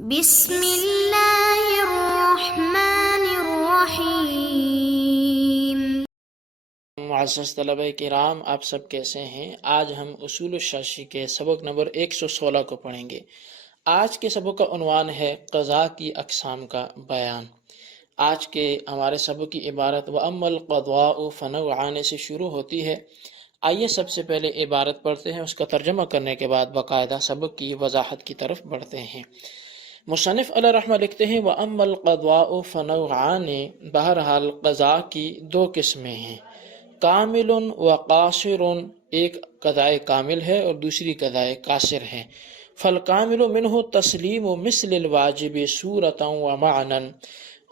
بسم اللہ الرحمن الرحیم۔ معزز طلبہ کرام، آپ سب کیسے ہیں؟ آج ہم اصول الشاشی کے سبق نمبر 116 کو پڑھیں گے۔ آج کے سبق کا عنوان ہے قضاء کی اقسام کا بیان۔ آج کے ہمارے سبق کی عبارت وَأَمَّا الْقَضَاءُ فَنَوْعَانِ سے شروع ہوتی ہے۔ آئیے سب سے پہلے عبارت پڑھتے ہیں، اس کا ترجمہ کرنے کے بعد باقاعدہ سبق کی وضاحت کی طرف بڑھتے ہیں۔ مصنف علیہ رحمہ لکھتے ہیں وَأَمَّا الْقَضَاءُ فَنَوْعَانِ، بہرحال قضاء کی دو قسمیں ہیں، کامل و قاصر، ایک قضاء کامل ہے اور دوسری قضاء قاصر ہے۔ فالکامل منہ تسلیم مثل الواجب صورتا و معنی،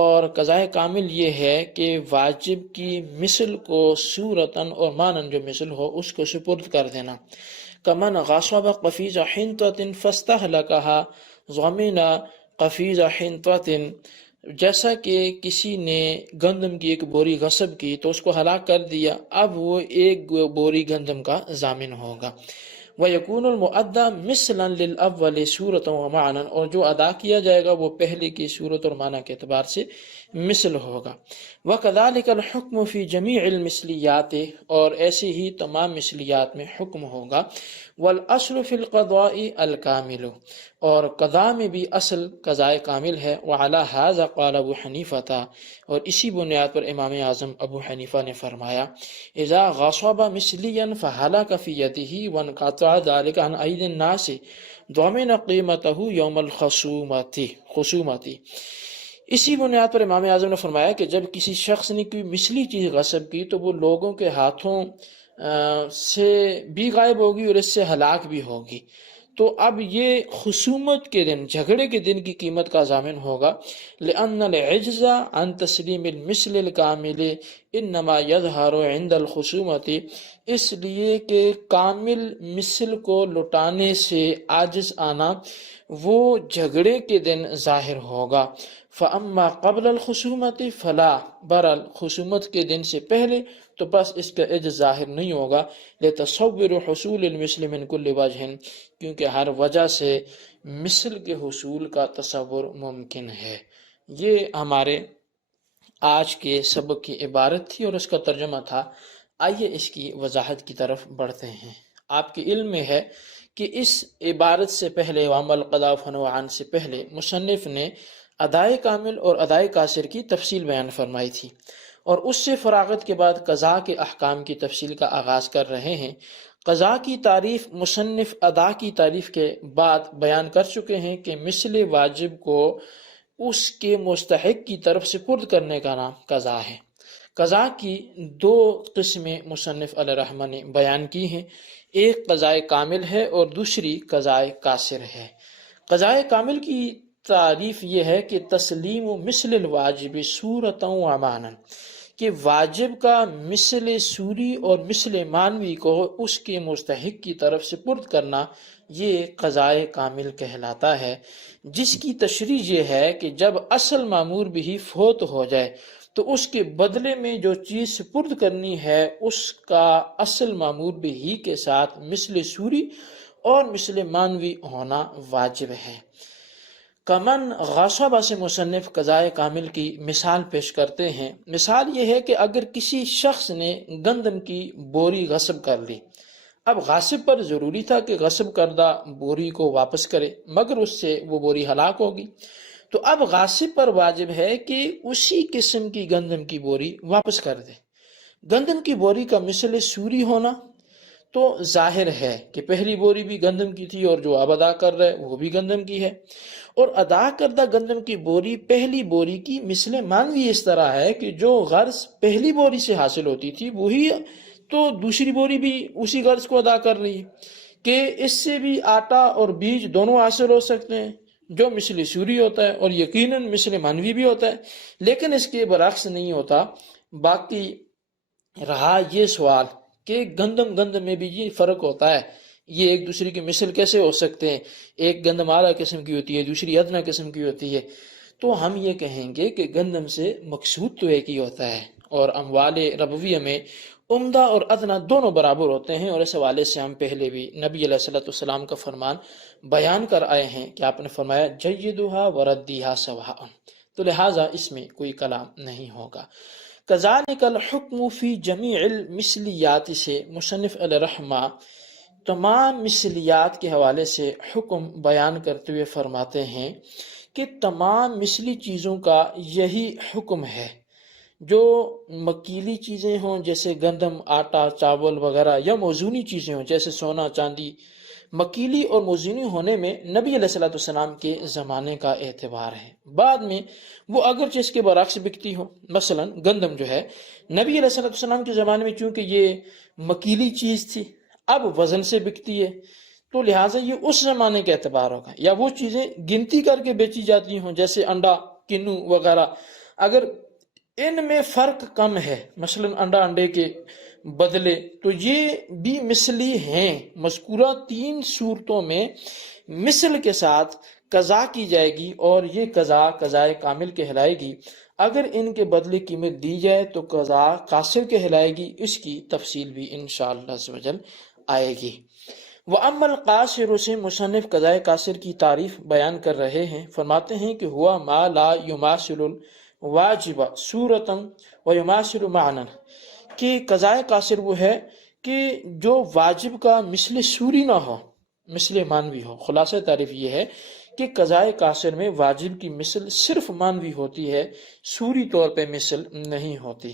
اور قضاء کامل یہ ہے کہ واجب کی مثل کو صورتاً اور معنی جو مثل ہو اس کو سپرد کر دینا۔ کمن غصب قفیز حنطۃ فاستہلکھا ضمن قفیز حنطۃ، جیسا کہ کسی نے گندم کی ایک بوری غصب کی تو اس کو ہلاک کر دیا، اب وہ ایک بوری گندم کا ضامن ہوگا۔ وَيَكُونُ الْمُؤَدَّى مِثْلًا لِلْأَوَّلِ صُورَةً وَمَعْنًى، اور جو ادا کیا جائے گا وہ پہلے کی صورت اور معنی کے اعتبار سے مثل ہوگا۔ وَكَذَلِكَ الْحُكْمُ فِي جَمِيعِ الْمِثْلِيَّاتِ، اور ایسے ہی تمام مثلیات میں حکم ہوگا۔ وَالْأَصْلُ فِي الْقَضَاءِ الْكَامِلُ، اور قضاء میں بھی اصل قضاء کامل ہے۔ وَعَلَى هَذَا قَالَ ابو حنیفہ، اور اسی بنیاد پر امام اعظم ابو حنیفہ نے فرمایا اذا غصب مثلیا فهلك في يده وانقطع ذلك عن ايدي الناس ضمن قیمته یوم الخصومت۔ اسی بنیاد پر امام اعظم نے فرمایا کہ جب کسی شخص نے کوئی مثلی چیز غصب کی تو وہ لوگوں کے ہاتھوں سے بھی غائب ہوگی اور اس سے ہلاک بھی ہوگی، تو اب یہ خصومت کے دن، جھگڑے کے دن کی قیمت کا ضامن ہوگا۔ لأن العجز عن تسلیم المثل الکامل انما یظہر عند الخصومت، اس لیے کہ کامل مثل کو لٹانے سے عاجز آنا وہ جھگڑے کے دن ظاہر ہوگا۔ فاما قبل الخصومت فلا، برحال خصومت کے دن سے پہلے تو بس اس کا عجز ظاہر نہیں ہوگا۔ لتصور حصول المثل من کل وجہ، کیونکہ ہر وجہ سے مثل کے حصول کا تصور ممکن ہے۔ یہ ہمارے آج کے سبق کی عبارت تھی اور اس کا ترجمہ تھا۔ آئیے اس کی وضاحت کی طرف بڑھتے ہیں۔ آپ کے علم میں ہے کہ اس عبارت سے پہلے وَأَمَّا الْقَضَاءُ فَنَوْعَانِ سے پہلے مصنف نے ادائے کامل اور ادائے قاصر کی تفصیل بیان فرمائی تھی، اور اس سے فراغت کے بعد قضاء کے احکام کی تفصیل کا آغاز کر رہے ہیں۔ قضاء کی تعریف مصنف ادا کی تعریف کے بعد بیان کر چکے ہیں کہ مثل واجب کو اس کے مستحق کی طرف سپرد کرنے کا نام قضاء ہے۔ قضاء کی دو قسمیں مصنف علیہ رحمہ نے بیان کی ہیں، ایک قضاء کامل ہے اور دوسری قضاء قاصر ہے۔ قضاء کامل کی تعریف یہ ہے کہ تسلیم مثل الواجب صورتا و معنی، کہ واجب کا مثل صوری اور مثل معنوی کو اس کے مستحق کی طرف سپرد کرنا، یہ قضاء کامل کہلاتا ہے، جس کی تشریح یہ ہے کہ جب اصل مامور بھی فوت ہو جائے تو اس کے بدلے میں جو چیز سپرد کرنی ہے اس کا اصل مامور بھی کے ساتھ مثل صوری اور مثل معنوی ہونا واجب ہے۔ کمن غصب سے مصنف قضاء کامل کی مثال پیش کرتے ہیں۔ مثال یہ ہے کہ اگر کسی شخص نے گندم کی بوری غصب کر لی، اب غاصب پر ضروری تھا کہ غصب کردہ بوری کو واپس کرے، مگر اس سے وہ بوری ہلاک ہوگی، تو اب غاصب پر واجب ہے کہ اسی قسم کی گندم کی بوری واپس کر دے۔ گندم کی بوری کا مثل سوری ہونا تو ظاہر ہے کہ پہلی بوری بھی گندم کی تھی اور جو اب ادا کر رہے وہ بھی گندم کی ہے، اور ادا کردہ گندم کی بوری پہلی بوری کی مثل معنوی اس طرح ہے کہ جو غرض پہلی بوری سے حاصل ہوتی تھی وہی تو دوسری بوری بھی اسی غرض کو ادا کر رہی ہے، کہ اس سے بھی آٹا اور بیج دونوں حاصل ہو سکتے ہیں، جو مثل سوری ہوتا ہے اور یقیناً مثل معنوی بھی ہوتا ہے، لیکن اس کے برعکس نہیں ہوتا۔ باقی رہا یہ سوال کہ گندم میں بھی یہ فرق ہوتا ہے، یہ ایک دوسرے کی مثل کیسے ہو سکتے ہیں؟ ایک گندم اعلیٰ قسم کی ہوتی ہے، دوسری ادنیٰ قسم کی ہوتی ہے، تو ہم یہ کہیں گے کہ گندم سے مقصود تو ایک ہی ہوتا ہے، اور اموال ربویہ میں عمدہ اور ادنا دونوں برابر ہوتے ہیں، اور اس حوالے سے ہم پہلے بھی نبی علیہ الصلوۃ والسلام کا فرمان بیان کر آئے ہیں کہ آپ نے فرمایا جیدھا وردیھا سواء، تو لہٰذا اس میں کوئی کلام نہیں ہوگا۔ کذالک الحکم فی جمیع المثلیات سے مصنف علیہ رحمہ تمام مثلیات کے حوالے سے حکم بیان کرتے ہوئے فرماتے ہیں کہ تمام مثلی چیزوں کا یہی حکم ہے، جو مکیلی چیزیں ہوں جیسے گندم، آٹا، چاول وغیرہ، یا موزونی چیزیں ہوں جیسے سونا، چاندی، مکیلی اور موزونی ہونے میں نبی علیہ الصلوۃ والسلام کے زمانے کا اعتبار ہے۔ بعد میں وہ اگرچہ اس کے برعکس بکتی ہو، مثلا گندم جو ہے نبی علیہ الصلوۃ والسلام کے زمانے میں چونکہ یہ مکیلی چیز تھی، اب وزن سے بکتی ہے، تو لہٰذا یہ اس زمانے کا اعتبار ہوگا۔ یا وہ چیزیں گنتی کر کے بیچی جاتی ہوں جیسے انڈا، کنو وغیرہ، اگر ان میں فرق کم ہے، مثلا انڈا انڈے کے بدلے، تو یہ بھی مثلی ہیں۔ مذکورہ تین صورتوں میں مثل کے ساتھ قضا کی جائے گی، اور یہ قضائے کامل کہلائے گی۔ اگر ان کے بدلے قیمت دی جائے تو قضا قاصر کہلائے گی۔ اس کی تفصیل بھی انشاءاللہ عز و جل آئے گی۔ وَأَمَّا الْقَاصِرُ سے مصنف قضائے قاصر کی تعریف بیان کر رہے ہیں، فرماتے ہیں کہ ہوا ما لا یماثل الواجب صورتا ویماثل معنی، کہ قضائے قاصر وہ ہے کہ جو واجب کا مثل صوری نہ ہو، مثل مانوی ہو۔ خلاصہ تعریف یہ ہے کہ قضائے قاصر میں واجب کی مثل صرف مانوی ہوتی ہے، صوری طور پہ مثل نہیں ہوتی۔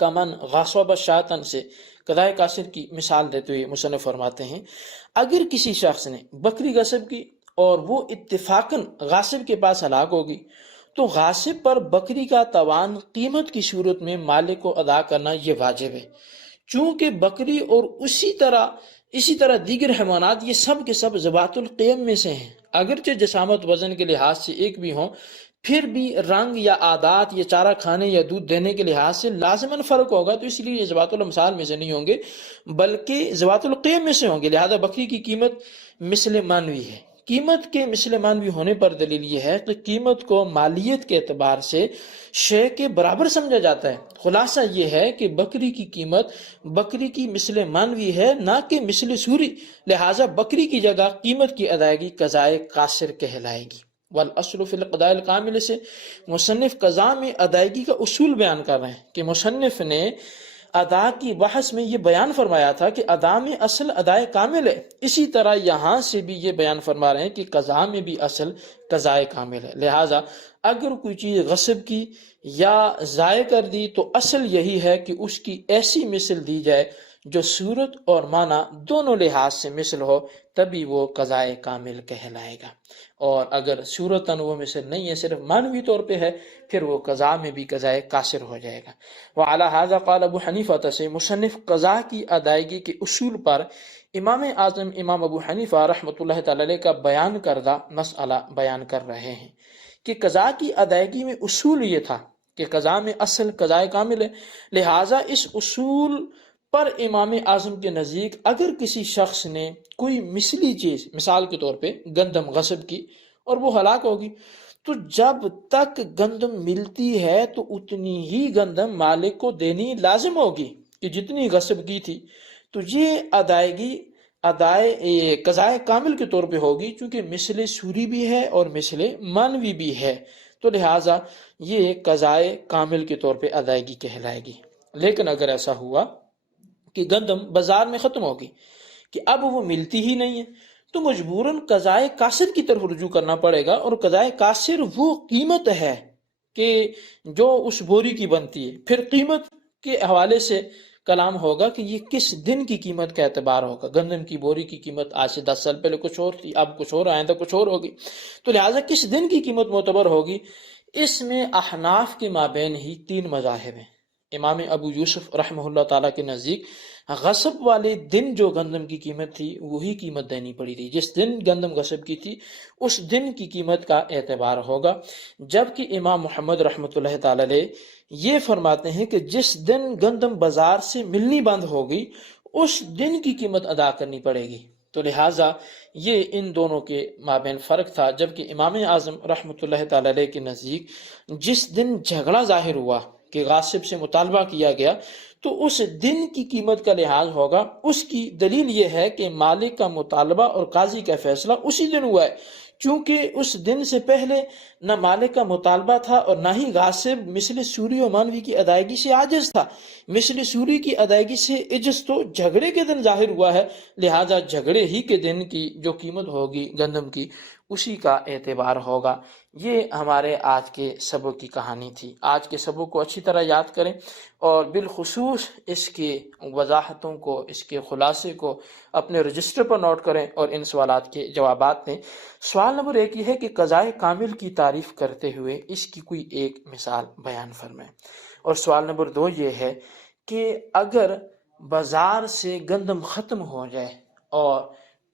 کمن غاصب شاطن سے قضائے قاصر کی مثال دیتے ہوئے مصنف فرماتے ہیں، اگر کسی شخص نے بکری غصب کی اور وہ اتفاقاً غاصب کے پاس ہلاک ہوگی، تو غاصب پر بکری کا توان قیمت کی صورت میں مالک کو ادا کرنا یہ واجب ہے، چونکہ بکری اور اسی طرح دیگر حیوانات یہ سب کے سب ذوات القیم میں سے ہیں، اگرچہ جسامت وزن کے لحاظ سے ایک بھی ہوں، پھر بھی رنگ یا عادات یا چارہ کھانے یا دودھ دینے کے لحاظ سے لازماً فرق ہوگا، تو اس لیے یہ ذوات الامثال میں سے نہیں ہوں گے بلکہ ذوات القیم میں سے ہوں گے۔ لہذا بکری کی قیمت مثل مانوی ہے۔ قیمت کے مثل مانوی ہونے پر دلیل یہ ہے کہ قیمت کو مالیت کے اعتبار سے شے کے برابر سمجھا جاتا ہے۔ خلاصہ یہ ہے کہ بکری کی قیمت بکری کی مثل مانوی ہے، نہ کہ مثل سوری، لہذا بکری کی جگہ قیمت کی ادائیگی قضائے قاصر کہلائے گی۔ والاصل فی القضاء الکامل سے مصنف قضاء میں ادائیگی کا اصول بیان کر رہے ہیں کہ مصنف نے ادا کی بحث میں یہ بیان فرمایا تھا کہ ادا میں اصل ادائے کامل ہے، اسی طرح یہاں سے بھی یہ بیان فرما رہے ہیں کہ قضاء میں بھی اصل قضائے کامل ہے۔ لہٰذا اگر کوئی چیز غصب کی یا ضائع کر دی تو اصل یہی ہے کہ اس کی ایسی مثل دی جائے جو صورت اور معنی دونوں لحاظ سے مثل ہو، تبھی وہ قضائے کامل کہلائے گا، اور اگر صورتاً وہ مثل نہیں ہے، صرف معنوی طور پہ ہے، پھر وہ قضاء میں بھی قضائے قاصر ہو جائے گا۔ وعلی ھذا قال ابو حنیفہ سے مصنف قضاء کی ادائیگی کے اصول پر امام اعظم امام ابو حنیفہ رحمۃ اللہ تعالی علیہ کا بیان کردہ مسئلہ بیان کر رہے ہیں کہ قضاء کی ادائیگی میں اصول یہ تھا کہ قضاء میں اصل قضائے کامل ہے، لہٰذا اس اصول پر امام اعظم کے نزدیک اگر کسی شخص نے کوئی مثلی چیز، مثال کے طور پہ گندم غصب کی اور وہ ہلاک ہوگی، تو جب تک گندم ملتی ہے تو اتنی ہی گندم مالک کو دینی لازم ہوگی کہ جتنی غصب کی تھی، تو یہ ادائیگی قضائے کامل کے طور پہ ہوگی، چونکہ مثل سوری بھی ہے اور مثل مانوی بھی ہے، تو لہٰذا یہ قضائے کامل کے طور پہ ادائیگی کہلائے گی۔ لیکن اگر ایسا ہوا کہ گندم بازار میں ختم ہوگی، کہ اب وہ ملتی ہی نہیں ہے، تو مجبوراً قضائے قاصر کی طرف رجوع کرنا پڑے گا، اور قضائے قاصر وہ قیمت ہے کہ جو اس بوری کی بنتی ہے۔ پھر قیمت کے حوالے سے کلام ہوگا کہ یہ کس دن کی قیمت کا اعتبار ہوگا۔ گندم کی بوری کی قیمت آج سے 10 سال پہلے کچھ اور تھی، اب کچھ اور، آئندہ کچھ اور ہوگی، تو لہٰذا کس دن کی قیمت معتبر ہوگی۔ اس میں احناف کے مابین ہی 3 مذاہب ہیں۔ امام ابو یوسف رحمہ اللہ تعالیٰ کے نزدیک غصب والے دن جو گندم کی قیمت تھی وہی قیمت دینی پڑی تھی، جس دن گندم غصب کی تھی اس دن کی قیمت کا اعتبار ہوگا، جبکہ امام محمد رحمۃ اللہ تعالی علیہ یہ فرماتے ہیں کہ جس دن گندم بازار سے ملنی بند ہوگی اس دن کی قیمت ادا کرنی پڑے گی۔ تو لہٰذا یہ ان دونوں کے مابین فرق تھا، جبکہ امام اعظم رحمۃ اللہ تعالی علیہ کے نزدیک جس دن جھگڑا ظاہر ہوا کہ غاصب سے مطالبہ کیا گیا تو اس دن کی قیمت کا لحاظ ہوگا. اس کی دلیل یہ ہے کہ مالک کا مطالبہ اور قاضی کا فیصلہ اسی دن ہوا ہے، چونکہ اس دن سے پہلے نہ مالک کا مطالبہ تھا اور نہ ہی غاصب مثل سوری و مانوی کی ادائیگی سے عاجز تھا. مثل سوری کی ادائیگی سے عجز تو جھگڑے کے دن ظاہر ہوا ہے، لہذا جھگڑے ہی کے دن کی جو قیمت ہوگی گندم کی اسی کا اعتبار ہوگا. یہ ہمارے آج کے سبق کی کہانی تھی. آج کے سبق کو اچھی طرح یاد کریں اور بالخصوص اس کی وضاحتوں کو، اس کے خلاصے کو اپنے رجسٹر پر نوٹ کریں اور ان سوالات کے جوابات دیں. سوال نمبر 1 یہ ہے کہ قضائے کامل کی تعریف کرتے ہوئے اس کی کوئی ایک مثال بیان فرمائیں. اور سوال نمبر 2 یہ ہے کہ اگر بازار سے گندم ختم ہو جائے اور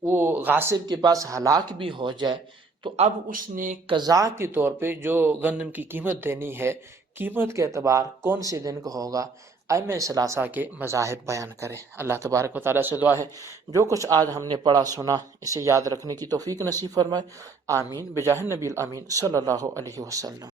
وہ غاصب کے پاس ہلاک بھی ہو جائے تو اب اس نے قضا کے طور پہ جو گندم کی قیمت دینی ہے، قیمت کے اعتبار کون سے دن کا ہوگا؟ ائمہ ثلاثہ کے مذاہب بیان کریں. اللہ تبارک و تعالیٰ سے دعا ہے جو کچھ آج ہم نے پڑھا سنا اسے یاد رکھنے کی توفیق نصیب فرمائے. آمین بجاہ النبی الامین صلی اللہ علیہ وسلم.